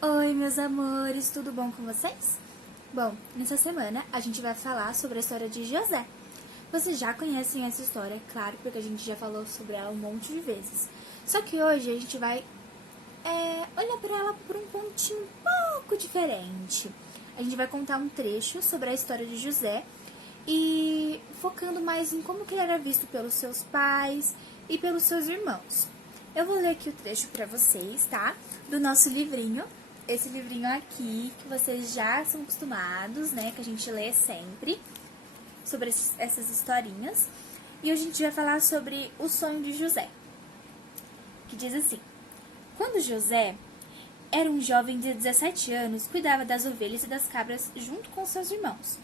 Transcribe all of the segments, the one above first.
Oi, meus amores, tudo bom com vocês? Bom, nessa semana a gente vai falar sobre a história de José. Vocês já conhecem essa história, é claro, porque a gente já falou sobre ela um monte de vezes. Só que hoje a gente vai olhar para ela por um pontinho um pouco diferente. A gente vai contar um trecho sobre a história de José e focando mais em como que ele era visto pelos seus pais e pelos seus irmãos. Eu vou ler aqui o trecho para vocês, tá? Do nosso livrinho. Esse livrinho aqui, que vocês já são acostumados, né? Que a gente lê sempre sobre essas historinhas. E hoje a gente vai falar sobre o sonho de José, que diz assim: quando José era um jovem de 17 anos, cuidava das ovelhas e das cabras junto com seus irmãos,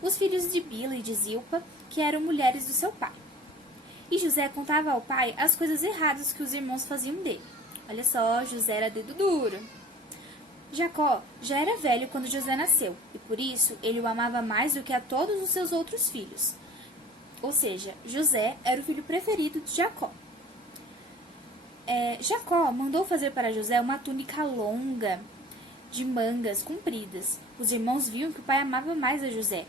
os filhos de Bila e de Zilpa, que eram mulheres do seu pai. E José contava ao pai as coisas erradas que os irmãos faziam dele. Olha só, José era dedo duro. Jacó já era velho quando José nasceu, e por isso ele o amava mais do que a todos os seus outros filhos. Ou seja, José era o filho preferido de Jacó. Jacó mandou fazer para José uma túnica longa, de mangas compridas. Os irmãos viam que o pai amava mais a José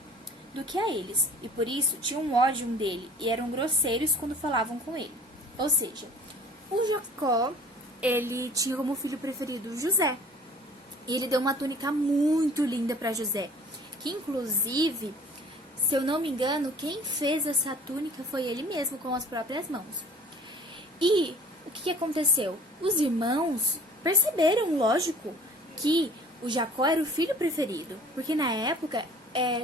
do que a eles, e por isso tinham um ódio um dele, e eram grosseiros quando falavam com ele. Ou seja, o Jacó, ele tinha como filho preferido José. E ele deu uma túnica muito linda para José, que inclusive, se eu não me engano, quem fez essa túnica foi ele mesmo, com as próprias mãos. E o que aconteceu? Os irmãos perceberam, lógico, que o Jacó era o filho preferido, porque na época,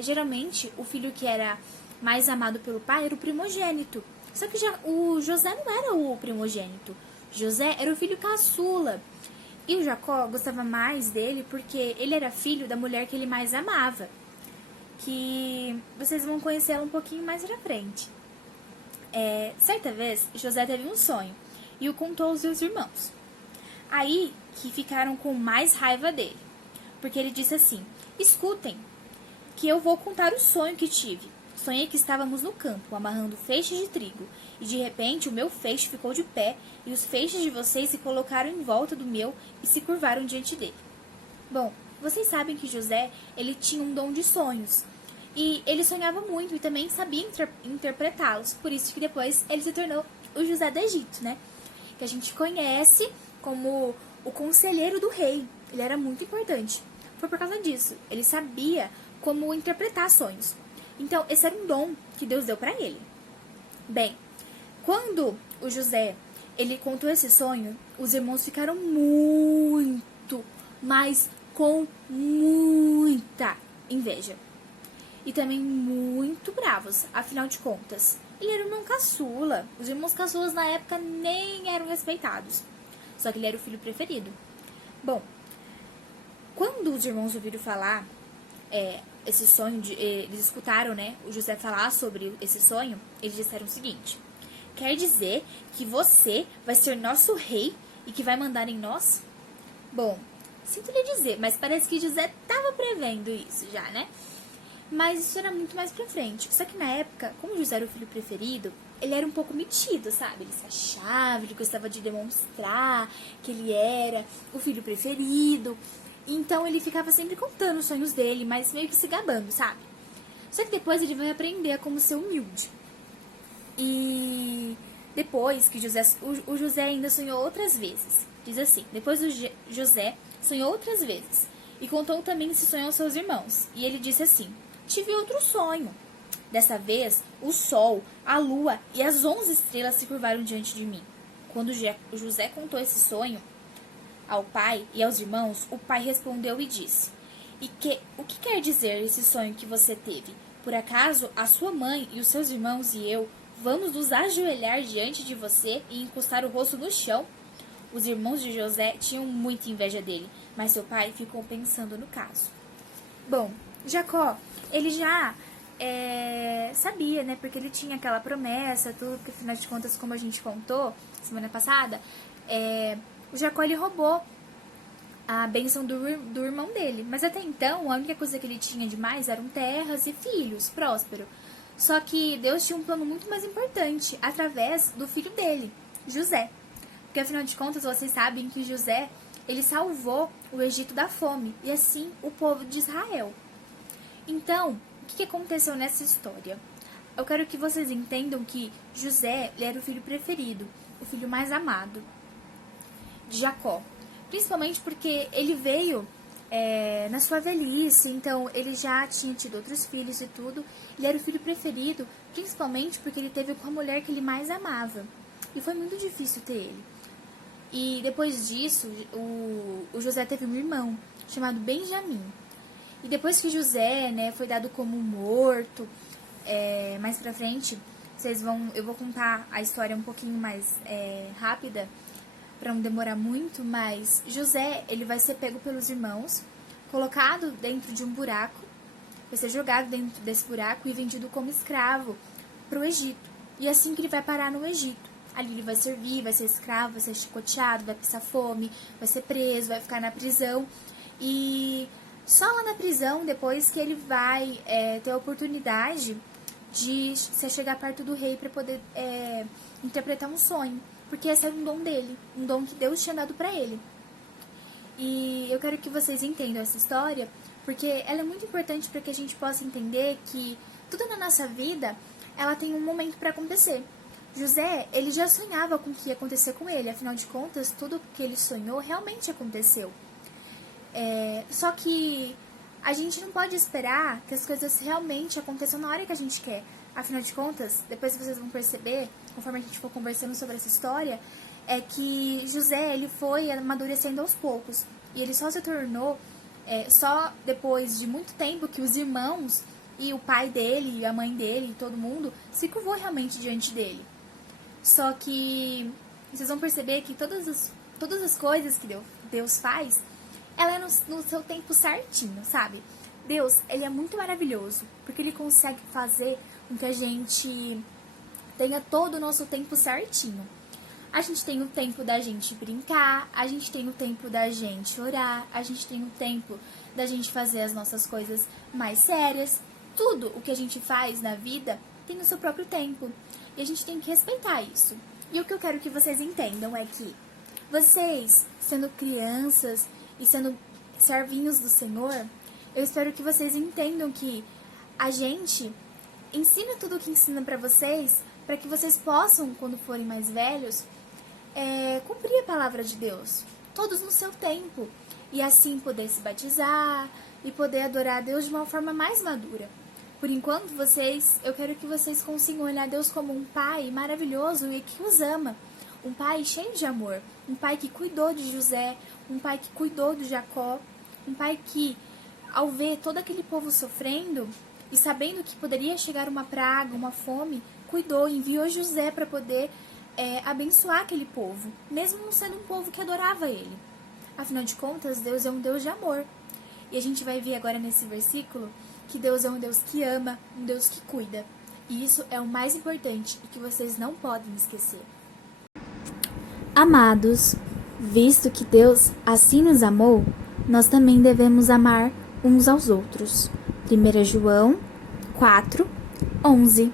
geralmente, o filho que era mais amado pelo pai era o primogênito. Só que o José não era o primogênito, José era o filho caçula. E o Jacó gostava mais dele porque ele era filho da mulher que ele mais amava, que vocês vão conhecer ela um pouquinho mais pra frente. Certa vez, José teve um sonho e o contou aos seus irmãos. Aí que ficaram com mais raiva dele, porque ele disse assim: escutem, que eu vou contar o sonho que tive. Sonhei que estávamos no campo, amarrando feixes de trigo, e de repente o meu feixe ficou de pé, e os feixes de vocês se colocaram em volta do meu e se curvaram diante dele. Bom, vocês sabem que José, ele tinha um dom de sonhos, e ele sonhava muito e também sabia interpretá-los, por isso que depois ele se tornou o José do Egito, né? Que a gente conhece como o conselheiro do rei. Ele era muito importante. Foi por causa disso, ele sabia como interpretar sonhos. Então, esse era um dom que Deus deu para ele. Bem, quando o José, ele contou esse sonho, os irmãos ficaram muito, mas com muita inveja. E também muito bravos, afinal de contas. Ele era um irmão caçula. Os irmãos caçulas na época nem eram respeitados. Só que ele era o filho preferido. Bom, quando os irmãos ouviram falar esse sonho, eles escutaram, né, o José falar sobre esse sonho, eles disseram o seguinte: quer dizer que você vai ser nosso rei e que vai mandar em nós? Bom, sinto lhe dizer, mas parece que José estava prevendo isso já, né? Mas isso era muito mais pra frente. Só que na época, como José era o filho preferido, ele era um pouco metido, sabe? Ele se achava, ele gostava de demonstrar que ele era o filho preferido. Então ele ficava sempre contando os sonhos dele, mas meio que se gabando, sabe? Só que depois ele vai aprender a como ser humilde. E depois que o José ainda sonhou outras vezes. Diz assim: depois o José sonhou outras vezes e contou também esse sonho aos seus irmãos. E ele disse assim: tive outro sonho. Dessa vez, o sol, a lua e as 11 estrelas se curvaram diante de mim. Quando José contou esse sonho ao pai e aos irmãos, o pai respondeu e disse: o que quer dizer esse sonho que você teve? Por acaso a sua mãe e os seus irmãos e eu vamos nos ajoelhar diante de você e encostar o rosto no chão? Os irmãos de José tinham muita inveja dele, mas seu pai ficou pensando no caso. Bom, Jacó, ele já sabia, né? Porque ele tinha aquela promessa, tudo, porque afinal de contas, como a gente contou semana passada, o Jacó, ele roubou a bênção do irmão dele. Mas até então, a única coisa que ele tinha demais eram terras e filhos prósperos. Só que Deus tinha um plano muito mais importante, através do filho dele, José. Porque afinal de contas, vocês sabem que José, ele salvou o Egito da fome, e assim o povo de Israel. Então, o que aconteceu nessa história? Eu quero que vocês entendam que José, ele era o filho preferido, o filho mais amado de Jacó. Principalmente porque ele veio na sua velhice, então ele já tinha tido outros filhos e tudo. Ele era o filho preferido, principalmente porque ele teve com a mulher que ele mais amava. E foi muito difícil ter ele. E depois disso, o José teve um irmão chamado Benjamim. E depois que José, foi dado como morto, mais pra frente, eu vou contar a história um pouquinho mais rápida, para não demorar muito, mas José, ele vai ser pego pelos irmãos, colocado dentro de um buraco, vai ser jogado dentro desse buraco e vendido como escravo para o Egito. E assim que ele vai parar no Egito. Ali ele vai servir, vai ser escravo, vai ser chicoteado, vai passar fome, vai ser preso, vai ficar na prisão. E só lá na prisão, depois que ele vai ter a oportunidade de se chegar perto do rei para poder interpretar um sonho. Porque esse era um dom dele, um dom que Deus tinha dado para ele. E eu quero que vocês entendam essa história, porque ela é muito importante para que a gente possa entender que tudo na nossa vida, ela tem um momento para acontecer. José, ele já sonhava com o que ia acontecer com ele, afinal de contas, tudo que ele sonhou realmente aconteceu. Só que a gente não pode esperar que as coisas realmente aconteçam na hora que a gente quer. Afinal de contas, depois vocês vão perceber, conforme a gente for conversando sobre essa história, é que José, ele foi amadurecendo aos poucos. E ele só se tornou, só depois de muito tempo que os irmãos e o pai dele, e a mãe dele, e todo mundo, se curvou realmente diante dele. Só que vocês vão perceber que todas as coisas que Deus faz, ela é no seu tempo certinho, sabe? Deus, ele é muito maravilhoso, porque ele consegue fazer com que a gente tenha todo o nosso tempo certinho. A gente tem o tempo da gente brincar, a gente tem o tempo da gente orar, a gente tem o tempo da gente fazer as nossas coisas mais sérias. Tudo o que a gente faz na vida tem o seu próprio tempo. E a gente tem que respeitar isso. E o que eu quero que vocês entendam é que vocês, sendo crianças e sendo servinhos do Senhor, eu espero que vocês entendam que a gente ensina tudo o que ensina pra vocês, para que vocês possam, quando forem mais velhos, cumprir a palavra de Deus, todos no seu tempo, e assim poder se batizar e poder adorar a Deus de uma forma mais madura. Por enquanto, eu quero que vocês consigam olhar Deus como um pai maravilhoso e que os ama, um pai cheio de amor, um pai que cuidou de José, um pai que cuidou de Jacó, um pai que, ao ver todo aquele povo sofrendo e sabendo que poderia chegar uma praga, uma fome, cuidou, enviou José para poder abençoar aquele povo, mesmo não sendo um povo que adorava ele. Afinal de contas, Deus é um Deus de amor. E a gente vai ver agora nesse versículo que Deus é um Deus que ama, um Deus que cuida. E isso é o mais importante e que vocês não podem esquecer. Amados, visto que Deus assim nos amou, nós também devemos amar uns aos outros. 1 João 4, 11.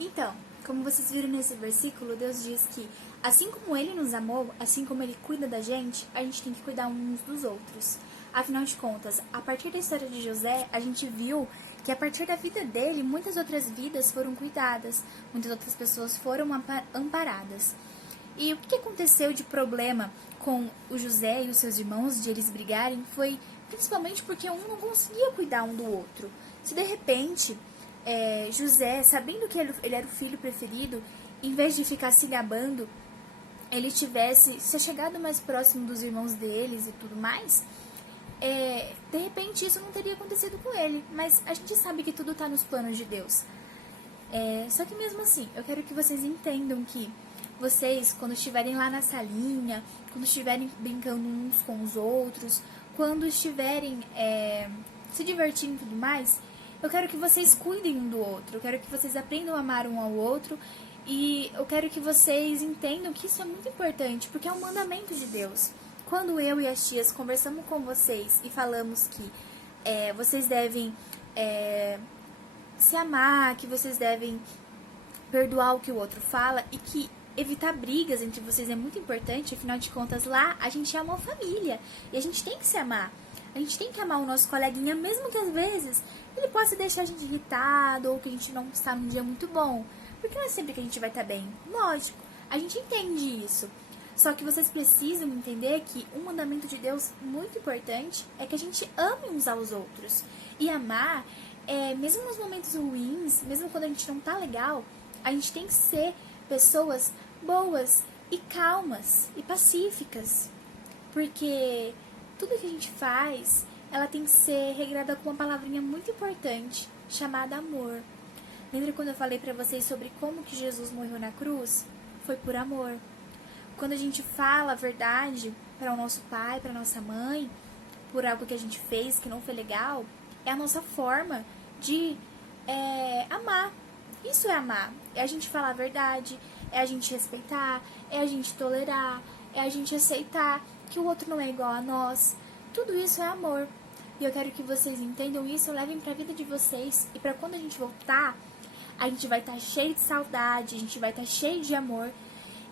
Então, como vocês viram nesse versículo, Deus diz que assim como Ele nos amou, assim como Ele cuida da gente, a gente tem que cuidar uns dos outros. Afinal de contas, a partir da história de José, a gente viu que a partir da vida dele, muitas outras vidas foram cuidadas, muitas outras pessoas foram amparadas. E o que aconteceu de problema com o José e os seus irmãos, de eles brigarem, foi principalmente porque um não conseguia cuidar um do outro. Se de repente, José, sabendo que ele era o filho preferido, em vez de ficar se gabando, ele tivesse se chegado mais próximo dos irmãos deles e tudo mais, de repente isso não teria acontecido com ele. Mas a gente sabe que tudo está nos planos de Deus. Só que mesmo assim, eu quero que vocês entendam que vocês, quando estiverem lá na salinha, quando estiverem brincando uns com os outros, quando estiverem se divertindo e tudo mais, eu quero que vocês cuidem um do outro, eu quero que vocês aprendam a amar um ao outro, e eu quero que vocês entendam que isso é muito importante, porque é um mandamento de Deus. Quando eu e as tias conversamos com vocês e falamos que vocês devem se amar, que vocês devem perdoar o que o outro fala e que evitar brigas entre vocês é muito importante. Afinal de contas, lá a gente é uma família e a gente tem que se amar. A gente tem que amar o nosso coleguinha, mesmo que às vezes ele possa deixar a gente irritado ou que a gente não está num dia muito bom. Porque não é sempre que a gente vai estar bem. Lógico, a gente entende isso. Só que vocês precisam entender que um mandamento de Deus muito importante é que a gente ame uns aos outros. E amar, mesmo nos momentos ruins, mesmo quando a gente não tá legal, a gente tem que ser pessoas boas e calmas e pacíficas. Porque tudo que a gente faz, ela tem que ser regrada com uma palavrinha muito importante, chamada amor. Lembra quando eu falei pra vocês sobre como que Jesus morreu na cruz? Foi por amor. Quando a gente fala a verdade para o nosso pai, para nossa mãe, por algo que a gente fez que não foi legal, é a nossa forma de amar. Isso é amar. É a gente falar a verdade, é a gente respeitar, é a gente tolerar, é a gente aceitar que o outro não é igual a nós. Tudo isso é amor. E eu quero que vocês entendam isso, levem para a vida de vocês. E para quando a gente voltar, a gente vai estar cheio de saudade, a gente vai estar cheio de amor.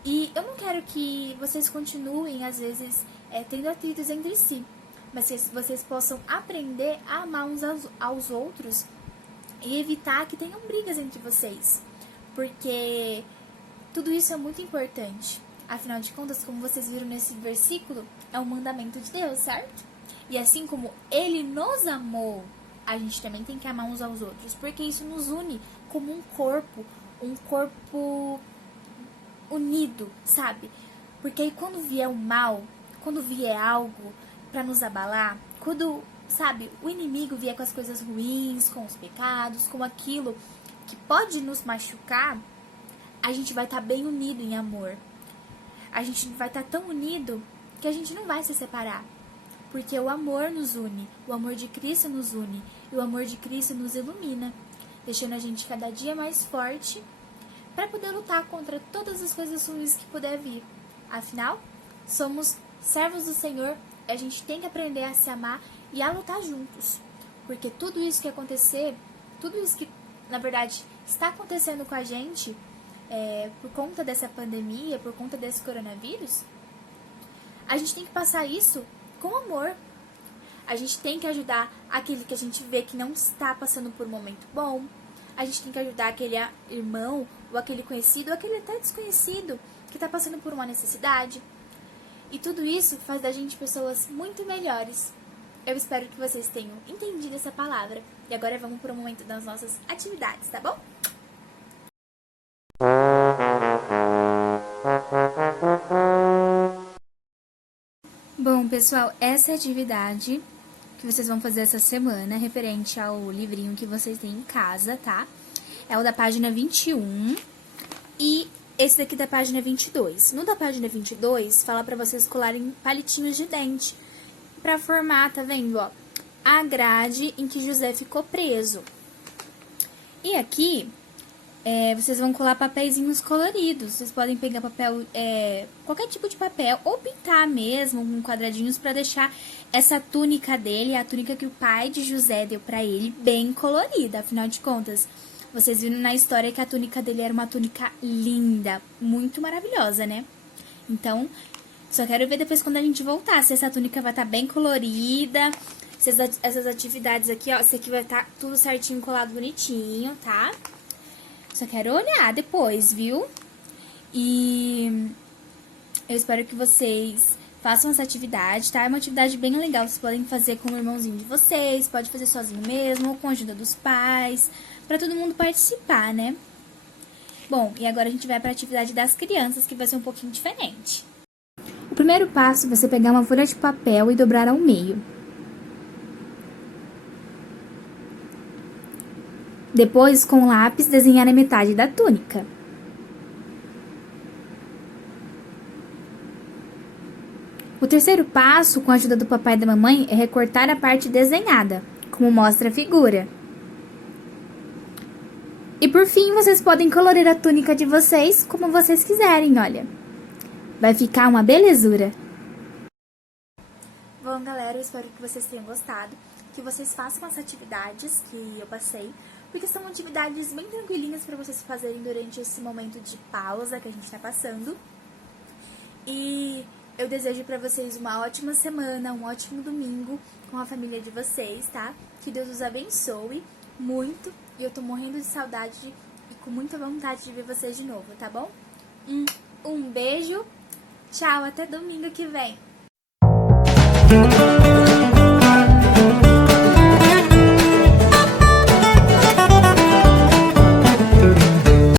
E eu não quero que vocês continuem, às vezes, tendo atritos entre si. Mas que vocês possam aprender a amar uns aos outros e evitar que tenham brigas entre vocês. Porque tudo isso é muito importante. Afinal de contas, como vocês viram nesse versículo, é um mandamento de Deus, certo? E assim como Ele nos amou, a gente também tem que amar uns aos outros. Porque isso nos une como um corpo unido, sabe? Porque aí quando vier o mal, quando vier algo pra nos abalar, quando, sabe, o inimigo vier com as coisas ruins, com os pecados, com aquilo que pode nos machucar, a gente vai estar bem unido em amor. A gente vai estar tão unido que a gente não vai se separar. Porque o amor nos une, o amor de Cristo nos une, e o amor de Cristo nos ilumina, deixando a gente cada dia mais forte para poder lutar contra todas as coisas ruins que puder vir. Afinal, somos servos do Senhor e a gente tem que aprender a se amar e a lutar juntos. Porque tudo isso que acontecer, tudo isso que, na verdade, está acontecendo com a gente por conta dessa pandemia, por conta desse coronavírus, a gente tem que passar isso com amor. A gente tem que ajudar aquele que a gente vê que não está passando por um momento bom. A gente tem que ajudar aquele irmão, ou aquele conhecido, ou aquele até desconhecido, que está passando por uma necessidade. E tudo isso faz da gente pessoas muito melhores. Eu espero que vocês tenham entendido essa palavra. E agora vamos para o momento das nossas atividades, tá bom? Bom, pessoal, essa é a atividade que vocês vão fazer essa semana, referente ao livrinho que vocês têm em casa, tá? É o da página 21 e esse daqui da página 22. No da página 22, fala pra vocês colarem palitinhos de dente pra formar, tá vendo, ó? A grade em que José ficou preso. E aqui, vocês vão colar papeizinhos coloridos. Vocês podem pegar papel, qualquer tipo de papel, ou pintar mesmo com quadradinhos pra deixar essa túnica dele, a túnica que o pai de José deu pra ele, bem colorida. Afinal de contas, vocês viram na história que a túnica dele era uma túnica linda, muito maravilhosa, né? Então, só quero ver depois quando a gente voltar, se essa túnica vai estar bem colorida, se essas atividades aqui, ó, esse aqui vai estar tudo certinho, colado bonitinho, tá? Só quero olhar depois, viu? E eu espero que vocês façam essa atividade, tá? É uma atividade bem legal, vocês podem fazer com o irmãozinho de vocês, pode fazer sozinho mesmo, ou com a ajuda dos pais, pra todo mundo participar, né? Bom, e agora a gente vai pra atividade das crianças, que vai ser um pouquinho diferente. O primeiro passo é você pegar uma folha de papel e dobrar ao meio. Depois, com o lápis, desenhar a metade da túnica. O terceiro passo, com a ajuda do papai e da mamãe, é recortar a parte desenhada, como mostra a figura. E por fim, vocês podem colorir a túnica de vocês como vocês quiserem, olha. Vai ficar uma belezura. Bom, galera, eu espero que vocês tenham gostado. que vocês façam as atividades que eu passei, porque são atividades bem tranquilinhas para vocês fazerem durante esse momento de pausa que a gente tá passando. E eu desejo pra vocês uma ótima semana, um ótimo domingo com a família de vocês, tá? Que Deus os abençoe muito. E eu tô morrendo de saudade e com muita vontade de ver vocês de novo, tá bom? Um beijo. Tchau, até domingo que vem.